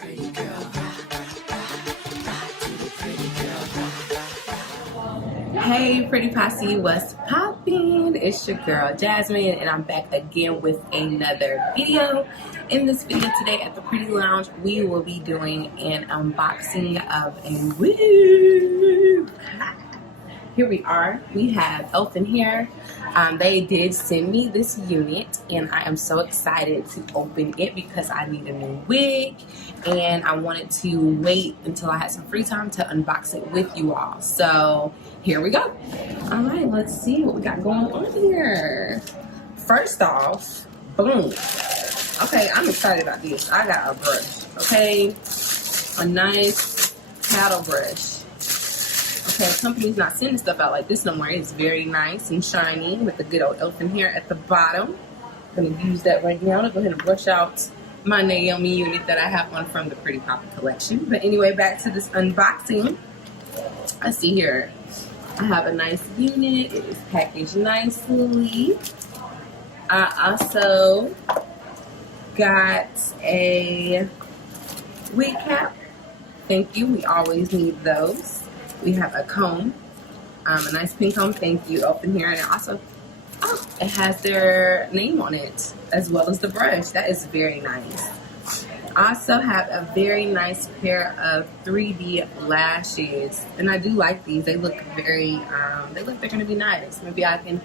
Hey pretty posse, what's poppin'? It's your girl Jasmine and I'm back again with another video. In this video today at the Pretty Lounge, we will be doing an unboxing of a wig. Here we are. We have Elfinhair. They did send me this unit and I am so excited to open it because I need a new wig and I wanted to wait until I had some free time to unbox it with you all. So here we go. All right, let's see what we got going on here. First off, boom. Okay, I'm excited about this. I got a brush, okay? A nice paddle brush. Okay, company's not sending stuff out like this no more. It's very nice and shiny with the good old Elfinhair at the bottom. I'm gonna use that right now to go ahead and brush out my Naomi unit that I have on from the Pretty Poppy collection. But anyway, back to this unboxing. I see here, I have a nice unit. It is packaged nicely. I also got a wig cap. Thank you, we always need those. We have a comb, a nice pink comb. Thank you, Elfinhair. And also, it has their name on it, as well as the brush. That is very nice. I also have a very nice pair of 3D lashes, and I do like these. They look very, they're going to be nice. Maybe I can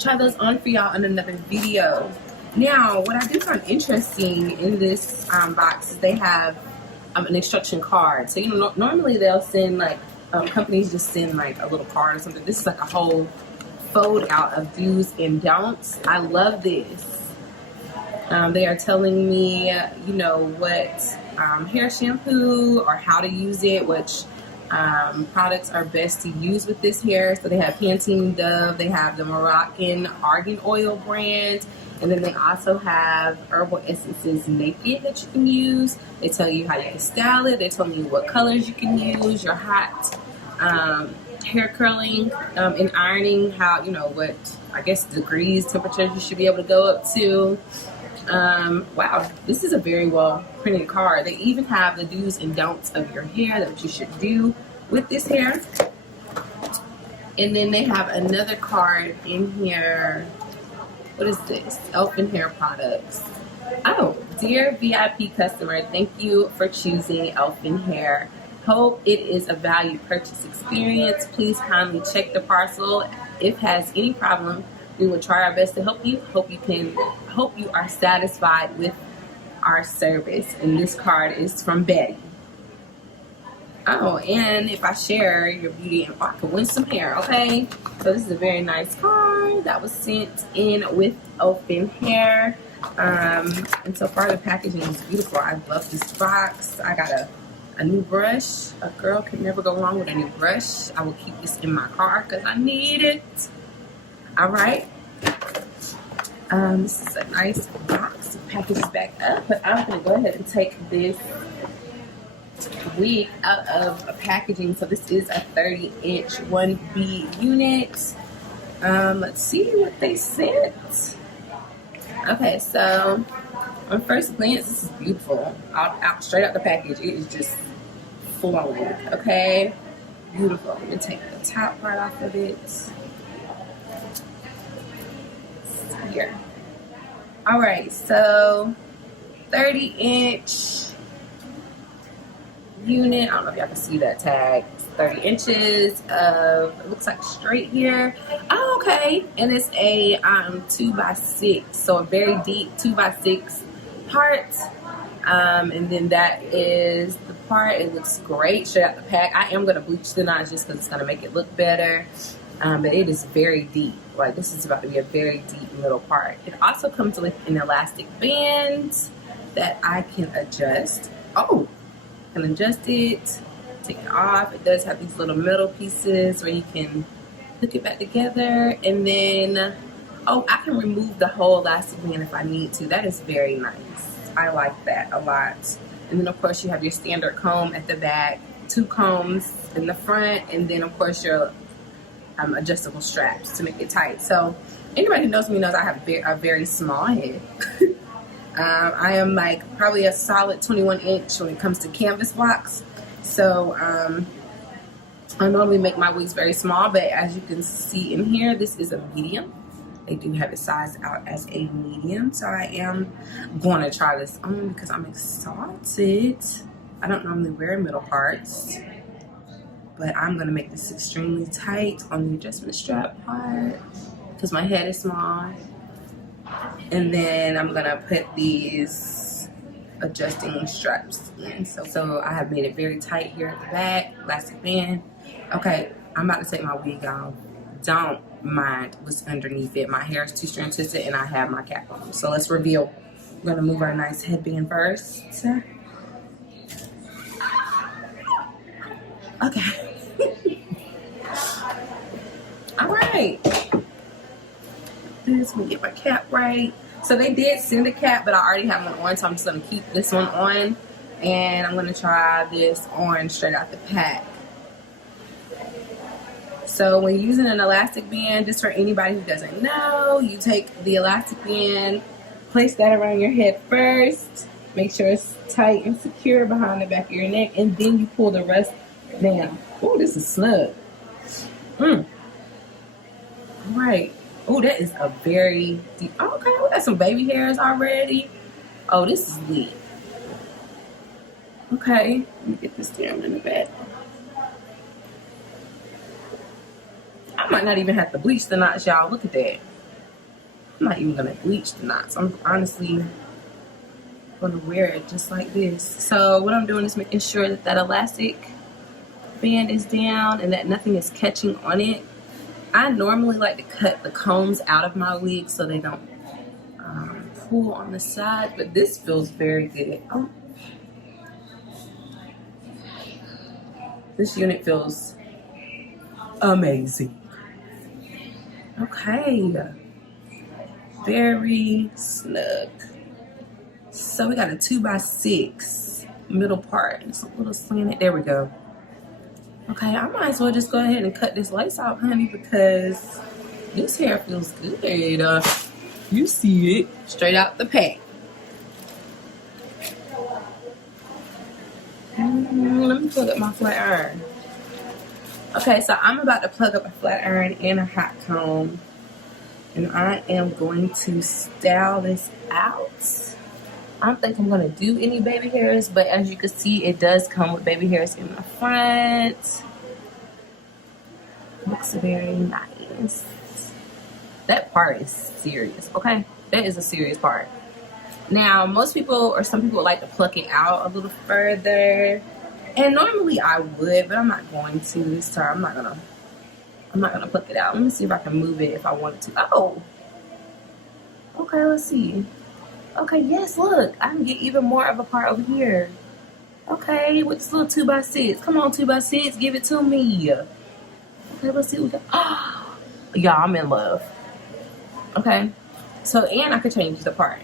try those on for y'all in another video. Now, what I do find interesting in this box is they have an instruction card. So, you know, normally they'll send like, companies just send like a little card or something. This is like a whole fold out of do's and don'ts. I love this. They are telling me, you know, what hair shampoo or how to use it, which products are best to use with this hair. So they have Pantene Dove, they have the Moroccan Argan Oil brand, and then they also have Herbal Essences Naked that you can use. They tell you how you can style it. They tell you what colors you can use, your hot hair curling and ironing, how, you know, what, I guess, degrees, temperatures you should be able to go up to. Wow, this is a very well printed card. They even have the do's and don'ts of your hair, that you should do with this hair. And then they have another card in here. What is this? Elfinhair products. Oh, dear VIP customer, thank you for choosing Elfinhair. Hope it is a value purchase experience. Please kindly check the parcel. If it has any problem, we will try our best to help you. Hope you are satisfied with our service. And this card is from Betty. Oh, and if I share your beauty, and I could win some hair, okay? So this is a very nice card that was sent in with Elfinhair. And so far the packaging is beautiful. I love this box. I got a new brush. A girl can never go wrong with a new brush. I will keep this in my car because I need it. All right. This is a nice box. The package is back up, but I'm going to go ahead and take this wig out of packaging. So this is a 30-inch 1B unit. Let's see what they sent. Okay, so on first glance, this is beautiful. Out straight out the package, it is just flowing. Okay, beautiful. Let me take the top part off of it. Here. All right, so 30-inch unit. I don't know if y'all can see that tag. It's 30 inches of, it looks like straight here. Oh, okay. And it's a 2x6, so a very deep 2x6 part. And then that is the part. It looks great straight out the pack. I am going to bleach the knots just because it's going to make it look better. But it is very deep. Like, this is about to be a very deep middle part. It also comes with an elastic band that I can adjust. Oh, I can adjust it, take it off. It does have these little metal pieces where you can hook it back together. And then, oh, I can remove the whole elastic band if I need to. That is very nice. I like that a lot. And then, of course, you have your standard comb at the back, 2 combs in the front, and then, of course, your adjustable straps to make it tight. So anybody who knows me knows I have a very small head. I am like probably a solid 21 inch when it comes to canvas blocks. So I normally make my wigs very small, but as you can see in here, this is a medium. They do have it sized out as a medium, so I am going to try this on because I'm excited. I don't normally wear middle parts, but I'm going to make this extremely tight on the adjustment strap part because my head is small. And then I'm going to put these adjusting straps in. So I have made it very tight here at the back, elastic band. Okay, I'm about to take my wig off. Don't mind what's underneath it. My hair is too strand twisted and I have my cap on. So let's reveal. We're gonna move our nice headband first. Okay. All right. Let me get my cap right. So they did send a cap, but I already have one on, so I'm just gonna keep this one on. And I'm gonna try this on straight out the pack. So when using an elastic band, just for anybody who doesn't know, you take the elastic band, place that around your head first, make sure it's tight and secure behind the back of your neck, and then you pull the rest down. Oh, this is snug. All right. Oh, that is a very deep. Okay, we got some baby hairs already. Oh, this is lit. Okay, let me get this down in the back. I might not even have to bleach the knots, y'all. Look at that. I'm not even gonna bleach the knots. I'm honestly gonna wear it just like this. So what I'm doing is making sure that that elastic band is down and that nothing is catching on it. I normally like to cut the combs out of my wig so they don't pull on the side, but this feels very good. Oh. This unit feels amazing. Okay, very snug. So we got a 2x6 middle part. It's a little slanted. There we go. Okay, I might as well just go ahead and cut this lace off, honey, because this hair feels good. You see it straight out the pack. Let me plug up my flat iron. Okay, so I'm about to plug up a flat iron and a hot comb, and I am going to style this out. I don't think I'm gonna do any baby hairs, but as you can see, it does come with baby hairs in the front. Looks very nice. That part is serious, okay? That is a serious part. Now, most people, or some people, like to pluck it out a little further. And normally I would, but I'm not going to this time. I'm not gonna pluck it out. Let me see if I can move it if I wanted to. Oh, okay, let's see. Okay, yes, look, I can get even more of a part over here. Okay, with this little 2x6. Come on, 2x6, give it to me. Okay, let's see what we got. Oh, y'all, I'm in love. Okay, so, and I could change the part.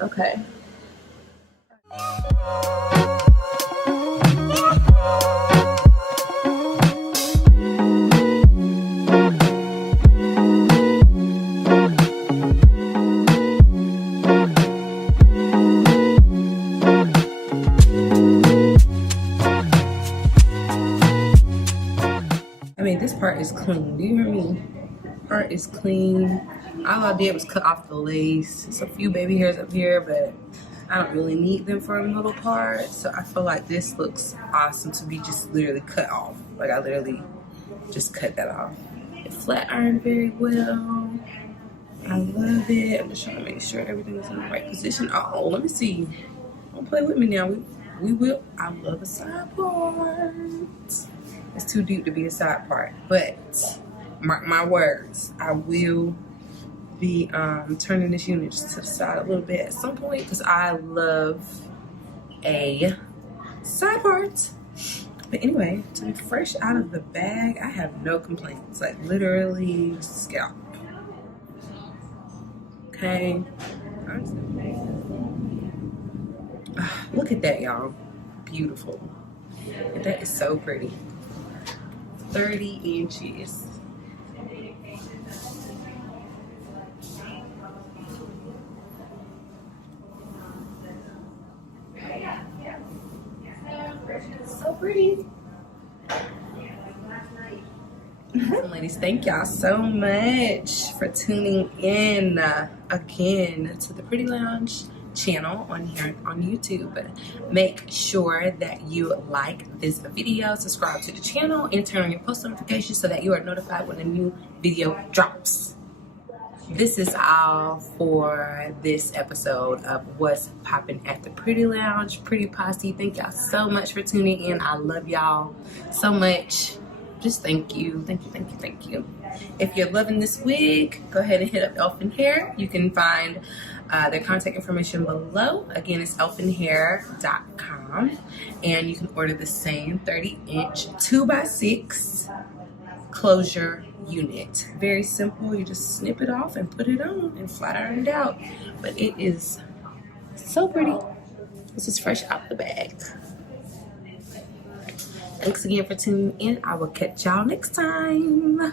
Okay. This part is clean. Do you hear me? Part is clean. All I did was cut off the lace. It's a few baby hairs up here, but I don't really need them for a middle part. So I feel like this looks awesome to be just literally cut off. Like I literally just cut that off. It flat ironed very well. I love it. I'm just trying to make sure everything is in the right position. Oh, let me see. Don't play with me now. We will. I love a side part. It's too deep to be a side part, but mark my words, I will be turning this unit just to the side a little bit at some point because I love a side part. But anyway, to be fresh out of the bag, I have no complaints. Like literally scalp. Okay. Look at that, y'all. Beautiful. That is so pretty. 30 inches. So pretty. Ladies, thank y'all so much for tuning in again to the Pretty Lounge channel on here on YouTube. Make sure that you like this video, subscribe to the channel, and turn on your post notifications so that you are notified when a new video drops. This is all for this episode of What's Poppin' at the Pretty Lounge. Pretty Posse, thank y'all so much for tuning in. I love y'all so much. Just thank you, thank you, thank you, thank you. If you're loving this wig, go ahead and hit up Elfinhair. You can find their contact information below. Again, it's elfinhair.com, and you can order the same 30-inch 2x6 closure unit. Very simple. You just snip it off and put it on and flat iron it out. But it is so pretty. This is fresh out the bag. Thanks again for tuning in. I will catch y'all next time.